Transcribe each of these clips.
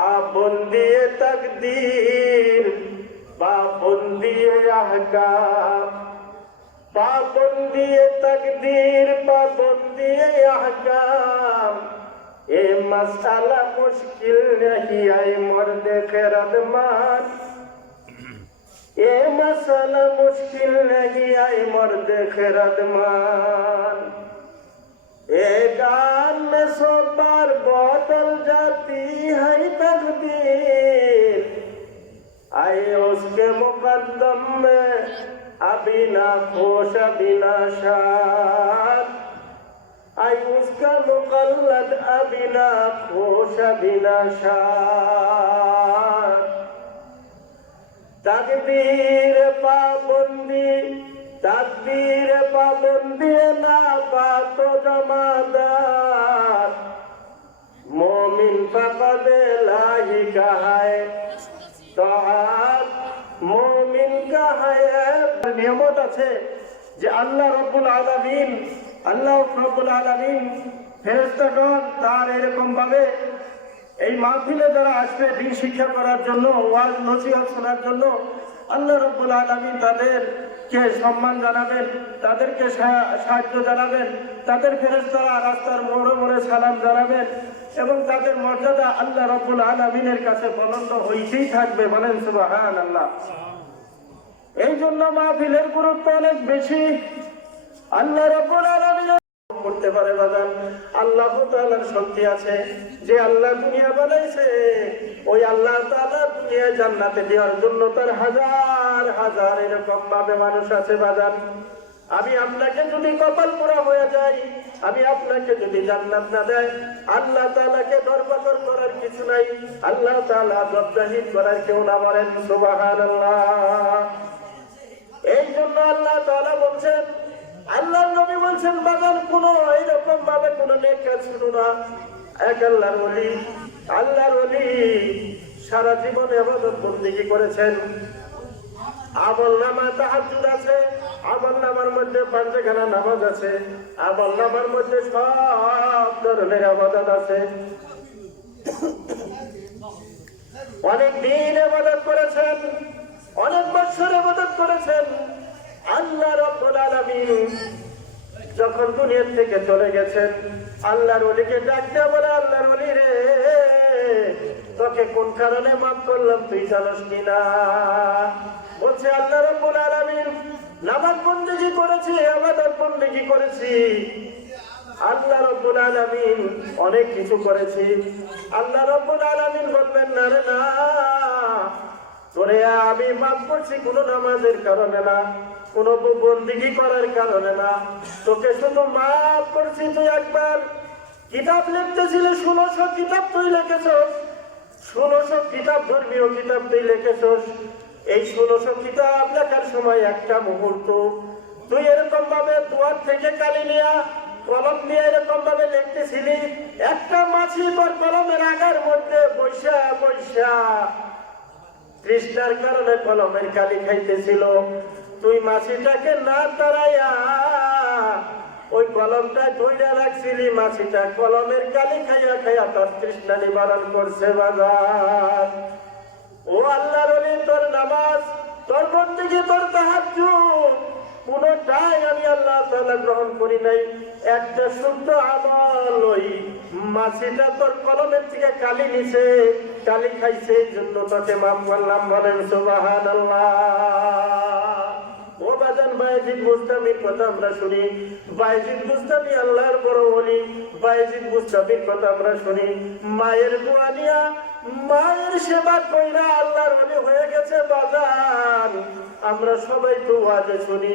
पाबंदी तकदीर पाबंदी अहकाम पाबंदी तकदीर पाबंदी अहकाम ए मसाला मुश्किल नहीं आई मर्द खैरतमान ए मसाला मुश्किल नहीं आई मर्द खैरतमान ए गान में सौ बार बोतल जाती है तकदीर आए उसके मुकद्दम में अभी ना खोश अभी ना शाद आई उसका मुकल्लद अभी ना खोश अभी ना शाद तकदीर पाबंदी ना बातो जमादार मोमिन फकद लाही का है तआत मोमिन का है नियमत আছে যে আল্লাহ রব্বুল আলামিন ফেরেশতাগণ তার এরকম ভাবে এই মাহফিলে যারা আসবে দ্বীন শিক্ষা করার জন্য ওয়াজ নসিহত শোনার জন্য আল্লাহ রব্বুল আলামিন তাদেরকে সম্মান জানাবেন তাদেরকে সাহায্য জানাবেন তাদের ফেরেশতারা রাস্তার মোড়ে মোড়ে সালাম জানাবেন এবং তাদের মর্যাদা আল্লাহ রব্বুল আলামিনের কাছে বুলন্দ হইতেই থাকবে বলেন সুবহানাল্লাহ এই জন্য মাহফিলের গুরুত্ব অনেক বেশি আল্লাহ রব্বুল আলামিন করতে পারে বাজান আল্লাহ তাআলার শক্তি আছে যে আল্লাহ দুনিয়া বানাইছে ওই আল্লাহ তাআলা দুনিয়া জান্নাতে দেওয়ার জন্য তার হাজার হাজার এরকম ভাবে মানুষ আছে বাজান আমি আপনাকে যদি কপাল পোড়া হয়ে যাই আমি আপনাকে যদি জান্নাত না দেয় আল্লাহ তাআলাকে দরবাকর করার কিছু নাই আল্লাহ তাআলা জবাহিদ করার কেউ না বলেন সুবহানাল্লাহ এই জন্য আল্লাহ তাআলা বলছেন আল্লাহর নবী বলছেন বাজান কোন এইরকম ভাবে কোন নেক কাজ শুনো না এক আল্লাহর ওলি সারা জীবন ইবাদত বন্দেগী করেছেন আমলনামা তাহাজ্জুদ আছে আমলনামার মধ্যে পাঁচখানা নামাজ আছে আমলনামার মধ্যে সব ধরনের ইবাদত আছে অনেক দিন ইবাদত করেছেন অনেক বছর ইবাদত করেছেন আল্লাহ রাব্বুল আলামিন যখন দুনিয়া থেকে চলে গেছেন আল্লাহর ওলিকে ডাক দিয়ে বলে আল্লাহর ওলি রে তোকে কোন কারণে মাফ করলাম তুই জানিস কিনা বলছে আল্লাহ রাব্বুল আলামিন নামাজ বন্দেগী করেছি ইবাদত বন্দেগী করেছি আল্লাহ রাব্বুল আলামিন অনেক কিছু করেছি আল্লাহ রাব্বুল আলামিন বলবেন না রে না তোরে আমি মাফ করছি কোন নামাজের কারণে না কোন বন্দেগী করার কারণে না তোকে শুধু মাফ করছি তুই একবার কিতাব লিখতেছিলে 1600 কিতাব তুই লিখেছস 1600 কিতাব ধর্মীয় কিতাব তুই লিখেছস এই 1600 কিতাব লেখার সময় একটা মুহূর্ত তুই এরকম ভাবে দুয়ার থেকে কালি নিয়া কলম নিয়ে এরকম ভাবে লিখতেছিলি একটা মাছি তোর কলমের আগার মধ্যে বৈশা বৈশা তৃষ্ণার কারণে কলমের কালি খাইতেছিল তুই মাছিটাকে না তাড়াইয়া ওই কলমটা ধইরা রাখছিলি মাছিটা কলমের কালি খাইয়া খাইয়া তার তৃষ্ণা নিবারণ করছে বাজার ও আল্লাহর ওলি তোর নামাজ তোর বন্দেগী তোর তাহাজ্জুদ কোনটাই আমি আল্লাহ তাআলা গ্রহণ করি নাই একটা শুদ্ধ আমল ওই মাছিটা তোর কলমের থেকে কালি নিছে কালি খাইছে এই জন্য তোকে মাফ করলাম বলেন সুবহানাল্লাহ ও বাজান বায়েজিদ বুস্তামির কথা আমরা শুনি বায়েজিদ বুস্তামি আল্লাহর বড় ওলি বায়েজিদ বুস্তামির কথা আমরা শুনি মায়ের দোয়া নিয়া মায়ের সেবা কইরা আল্লাহর ওলি হয়ে গেছে বাজান আমরা সবাই তো ওয়াজে শুনি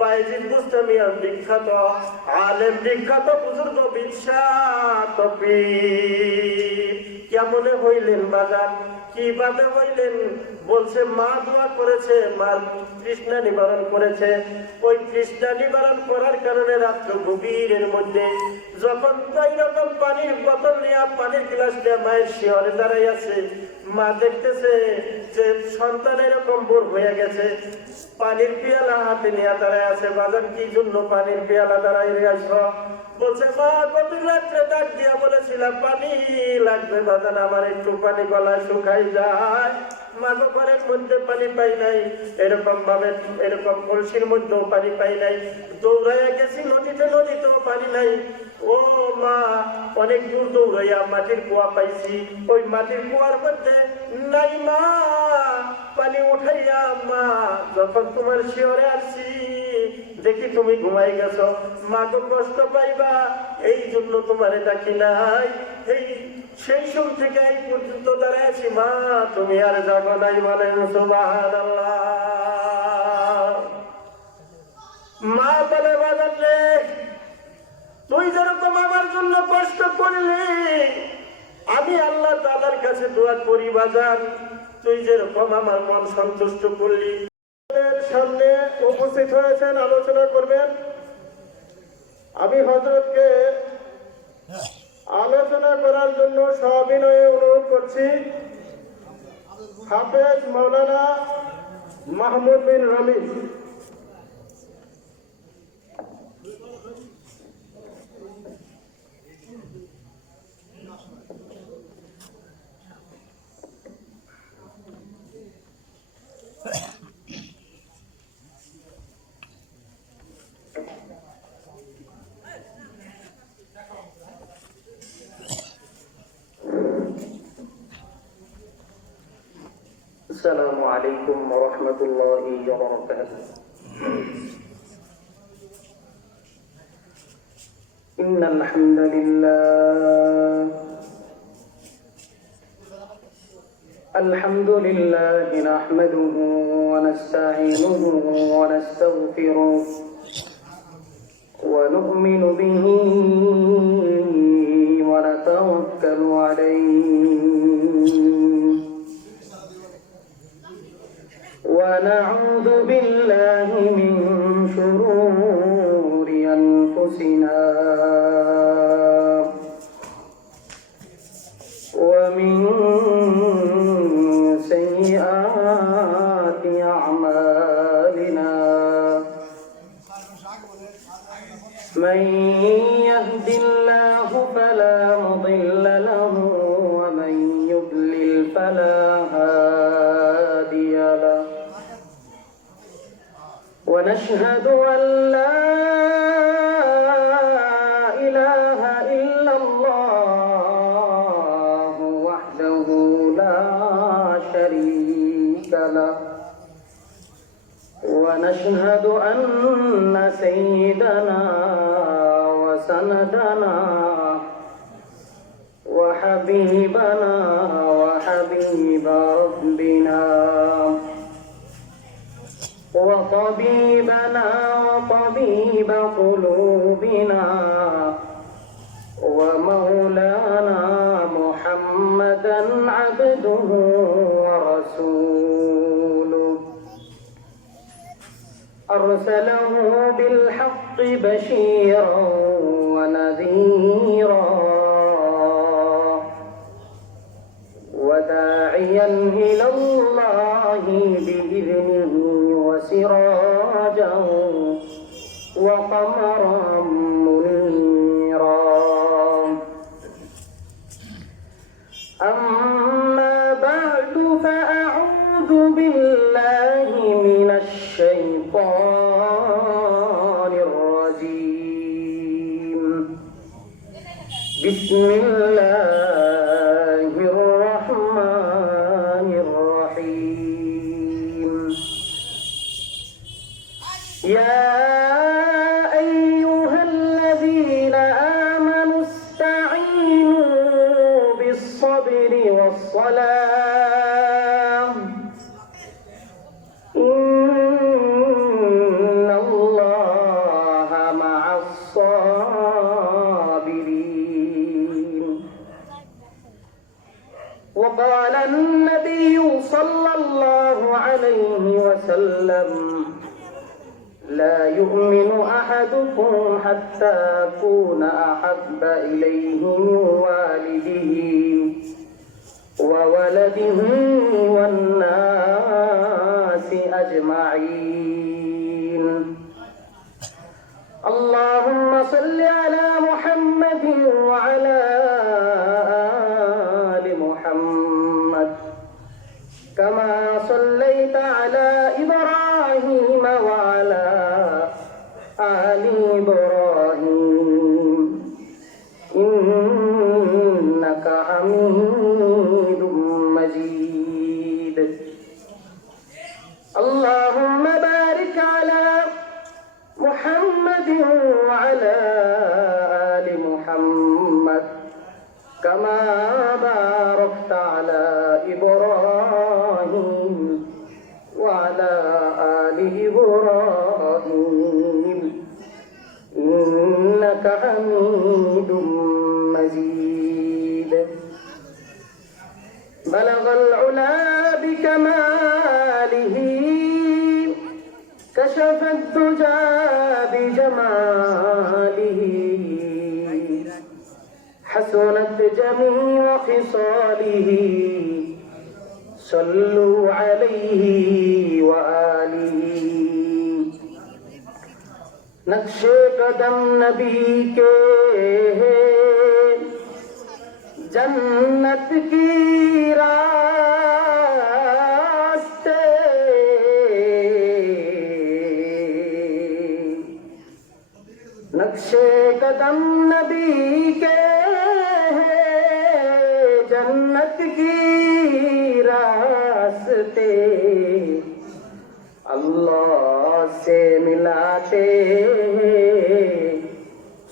বায়েজিদ বুস্তামি বিখ্যাত আলেম বিখ্যাত বুজুর্গ বিখ্যাত পীর কেমনে হইলেন বাজান কিভাবে হইলেন বলছে মা দোয়া করেছে মার তৃষ্ণা নিবারণ করেছে ওই তৃষ্ণা নিবারণ করার কারণে রাত্র গভীরের মধ্যে যখন এইরকম পানির বোতল নিয়ে পানির গ্লাস নিয়ে মায়ের শিয়রে দাঁড়াই আছে মা দেখতেছে যে সন্তান এরকম বোর হয়ে গেছে পানির পিয়ালা হাতে নিয়ে দাঁড়ায় আছে বাজান কি জন্য পানির পিয়ালা দাঁড়াই আসো বলছে মা গভীর রাত্রে ডাক দিয়া বলেছিলাম পানি লাগবে বাজান, আমার একটু পানি গলায় শুকাই যায়। মা গো ঘরের মধ্যে পানি পাই নাই, এরকম ভাবে এরকম কলসির মধ্যেও পানি পাই নাই, দৌড়াইয়া গেছি নদীতে, নদীতেও পানি নাই। ও মা অনেক দূর দৌড়াইয়া মাটির কুয়া পাইছি, ওই মাটির কুয়ার মধ্যে নাই মা পানি উঠাইয়া। মা যখন তোমার শিয়রে আসছি দেখি তুমি ঘুমাই গেছো, মা তো কষ্ট পাইবা এই জন্য তোমারে ডাকি নাই। সেই সময় থেকে এই পর্যন্ত দাঁড়াইছি মা, তুমি আর জাগো নাই। বলেন সুবহানাল্লাহ। মা বলে বাজান রে, তুই যেরকম আমার জন্য কষ্ট করলি আমি আল্লাহ তাআলার কাছে দোয়া করি বাজান, তুই যেরকম আমার মন সন্তুষ্ট করলি। সামনে উপস্থিত হয়েছেন, আলোচনা করবেন। আমি হযরতকে আলোচনা করার জন্য সবিনয়ে অনুরোধ করছি। হাফেজ মাওলানা মাহমুদ বিন রমিজ। السلام عليكم ورحمة الله وبركاته. إن الحمد لله نحمده ونستعينه ونستغفره ونؤمن به ونتوكل عليه ونعوذ بالله من شرور أنفسنا ومن سيئات أعمالنا. من يهد الله فلا مضل له ومن يضلل فلا هادي له. ونشهد أن لا إله إلا الله وحده لا شريك له. ونشهد أن سيدنا وسندنا وحبيبنا وحبيب ربنا وطبيبنا وطبيب قلوبنا ومولانا محمدا عبده ورسوله أرسله بالحق بشيرا ونذيرا وداعيا إلى الله بإذنه وسراجا وقمرا منيرا. أما بعد فأعوذ بالله من الشيطان الرجيم. بسم الله الرحمن الرحيم. يا أيها الذين آمنوا استعينوا بالصبر والصلاة إن الله مع الصابرين. وقال النبي صلى الله عليه وسلم لا يؤمن أحدكم حتى أكون أحب إليه من والده وولده والناس أجمعين. اللهم صل على محمد محمد كما صليت على إبراهيم وعلى آل إبراهيم إنك حميد مجيد اللهم بارك على محمد وعلى آل محمد كما باركت على إبراهيم وعلى آل إبراهيم إنك حميد مجيد بلغ العلا بكماله كشف الدجى بجماله حسنت جميع خصاله صلوا عليه وآله نقش قدم نبی کے जन्नत की रास्ते नक्शे कदम नबी के जन्नत की रास्ते अल्लाह से मिलाते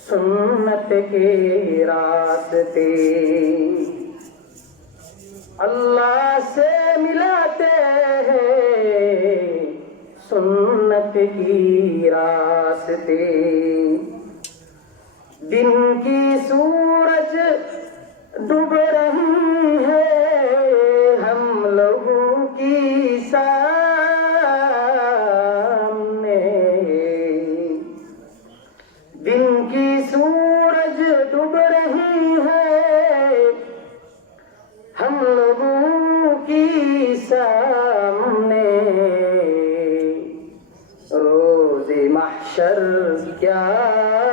सुन्नत के रास्ते अल्लाह से मिलाते हैं सुन्नत की रास्ते दिन की सूरज डूब रही है हम लोगों की सामने दिन की सूरज डूब रही है हम लोगों की सामने रोज़े महशर क्या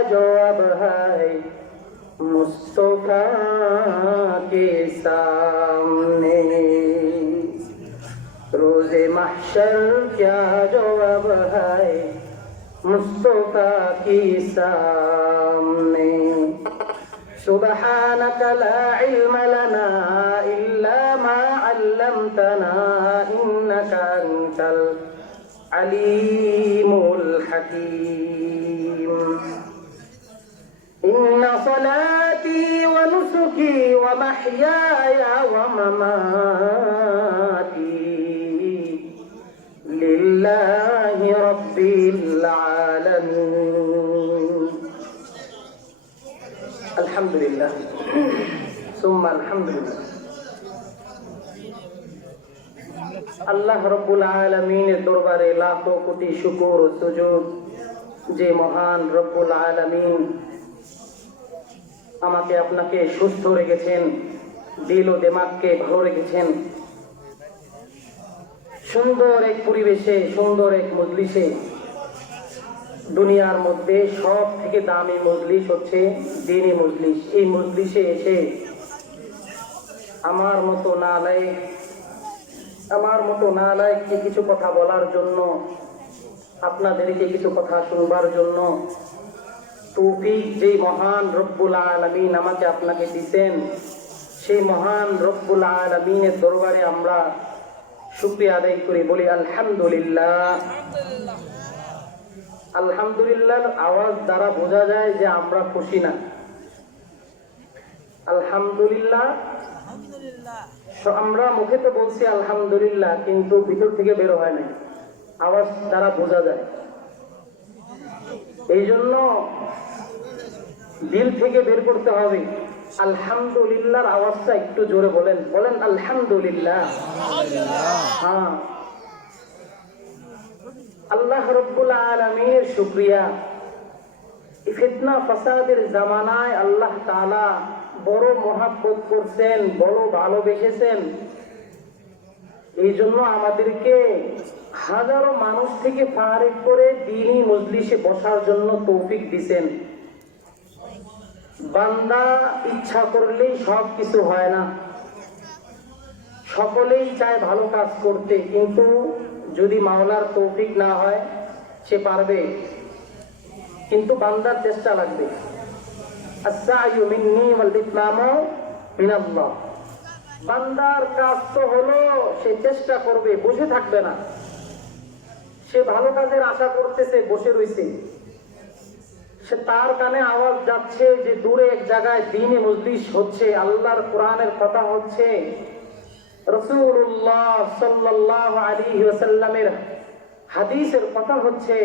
जवाब है मुस्तफा के सामने रोज़े महशर क्या जवाब है मुस्तफा की सामने सुबहानक ला इल्म लना इल्ला मा अल्लमतना इन्नका अंतल अलीमुल हकीम इन्न सलाती व नुसुकी व महयाया व ममाती लिल्लाहि रब्बिल आलमीन अल्हम्दुलिल्लाह सुम्मा अल्हम्दुलिल्लाह আল্লাহ রব্বুল আলামিনের দরবারে লাখো কোটি শুকর ও সুজুদ যে মহান রব্বুল আলামিন আমাকে আপনাকে সুস্থ রেখেছেন দিল ও দিমাগকে ভালো রেখেছেন সুন্দর এক পরিবেশে সুন্দর এক মজলিসে দুনিয়ার মধ্যে সব থেকে দামি মজলিস হচ্ছে দ্বীনি মজলিস এই মজলিসে এসে আমার মতো নালায়েককে কিছু কথা বলার জন্য আপনাদেরকে কিছু কথা শুনবার জন্য তৌফিক যে মহান রব্বুল আলামিন আমাকে আপনাকে দিবেন সেই মহান রব্বুল আলামিনের দরবারে আমরা শুকরিয়া আদায় করি বলি আলহামদুলিল্লাহ আলহামদুলিল্লাহর আওয়াজ দ্বারা বোঝা যায় যে আমরা খুশি না আলহামদুলিল্লাহ আমরা মুখে তো বলছি আলহামদুলিল্লাহ কিন্তু ভিতর থেকে বের হয় না আওয়াজ দ্বারা বোঝা যায় এই জন্য দিল থেকে বের করতে হবে আলহামদুলিল্লাহর আওয়াজটা একটু জোরে বলেন আলহামদুলিল্লাহ হ্যাঁ আল্লাহ রব্বুল আলামিনের শুকরিয়া ফিতনা ফাসাদের জামানায় আল্লাহ তাআলা বড় মহব্বত করছেন বড় ভালোবেসেছেন এই জন্য আমাদেরকে হাজারো মানুষ থেকে ফারেক করে দ্বীনি মজলিসে বসার জন্য তৌফিক দিবেন বান্দা ইচ্ছা করলেই সব কিছু হয় না সকলেই চায় ভালো কাজ করতে, কিন্তু যদি মাওলার তৌফিক না হয় সে পারবে, কিন্তু বান্দার চেষ্টা লাগবে। আস-সা'য়ু মিন্নি ওয়াল ইতমামু মিনাল্লাহ। বান্দার কাজ তো হলো সে চেষ্টা করবে, বসে থাকবে না। সে ভালো কাজের আশা করতেছে, বসে রয়েছে, সে তার কানে আওয়াজ যাচ্ছে যে দূরে এক জায়গায় দ্বীনে মজলিস হচ্ছে, আল্লাহর কোরআনের কথা হচ্ছে, রাসূলুল্লাহ সাল্লাল্লাহু আলাইহি ওয়াসাল্লামের হাদিসের কথা হচ্ছে,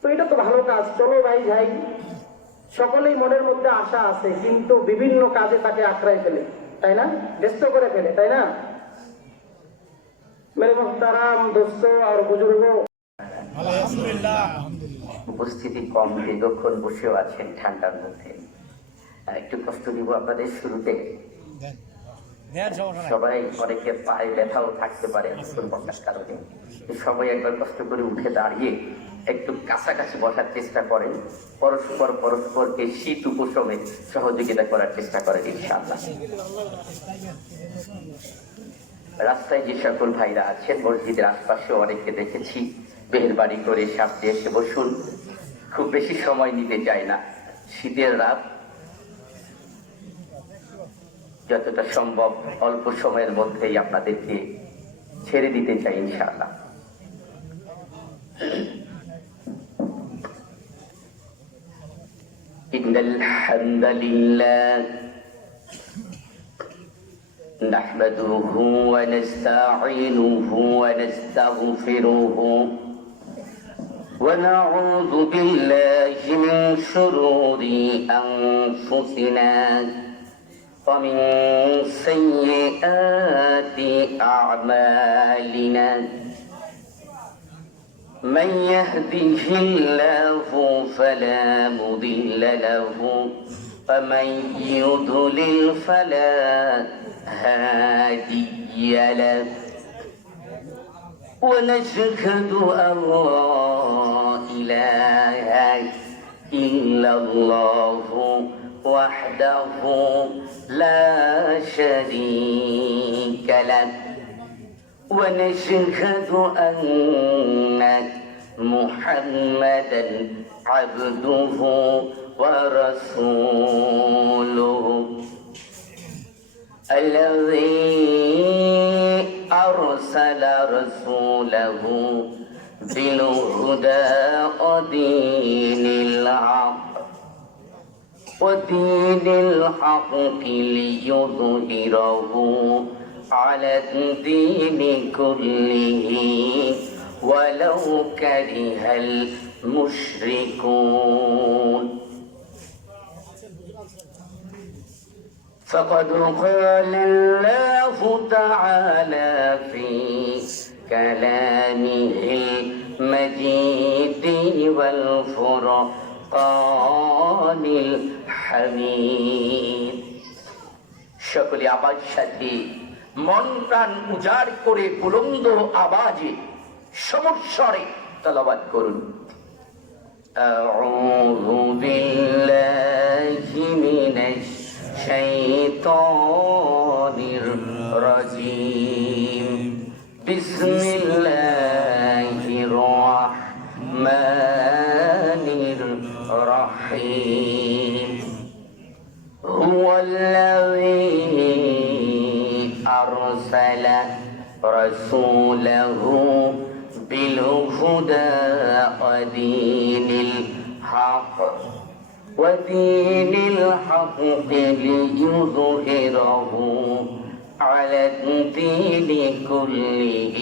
তো এটা তো ভালো কাজ, চলো ভাই যাই। সকলেই মনের মধ্যে আশা আছে, কিন্তু বিভিন্ন কাজে তাকে আঁকড়ায় ফেলে, তাই না? ব্যস্ত করে ফেলে, তাই না? মেরে মুহতারাম দোস্ত আর বুজুর্গ, উপস্থিতি কম, দীর্ঘক্ষণ বসেও আছেন ঠান্ডার মধ্যে, একটু কষ্ট দিব আপনাদের শুরুতে। সবাই, অনেকের পায়ে ব্যথাও থাকতে পারে নতুন বসার কারণে, সবাই একবার কষ্ট করে উঠে দাঁড়িয়ে একটু কাছাকাছি বসার চেষ্টা করেন, পরস্পরকে শীত উপশমে সহযোগিতা করার চেষ্টা করেন ইনশাআল্লাহ। রাস্তায় যে সকল ভাইরা আছেন, মসজিদের আশপাশে অনেককে দেখেছি, মেহেরবানি করে সামনে এসে বসুন। খুব বেশি সময় নিতে চাই না, শীতের রাত, যতটা সম্ভব অল্প সময়ের মধ্যেই আপনাদেরকে ছেড়ে দিতে চাই ইনশাআল্লাহ। ইন্নাল হামদালিল্লাহ নাহমাদুহু ওয়া নাস্তাঈনুহু ওয়া নাস্তাগফিরুহু ওয়া নাউযু বিল্লাহি মিন শুরুরি আনফুসিনা ومن سيئات أعمالنا من يهده الله فلا مضل له ومن يضلل فلا هادي له ونشهد أن لا إله إلا الله وحده لا شريك له ونشهد أن محمدا عبده ورسوله الذي أرسل رسوله بالهدى ودين الحق ليظهره على الدين كله ولو كره المشركون فقد قال الله تعالى في كلامه المجيد والفرقان الحميد সকলে আওয়াজ সাথে মন প্রাণ উজাড় করে বুলন্দ আওয়াজে সমস্বরে তেলাওয়াত করুন। আউযু বিল্লাহি মিনাশ শাইতানির রাজীম বিসমিল্লাহির রাহমানির রাহিম হুয়াল্লাযী أرسل رسوله بالهدى ودين الحق ليظهره على الدين كله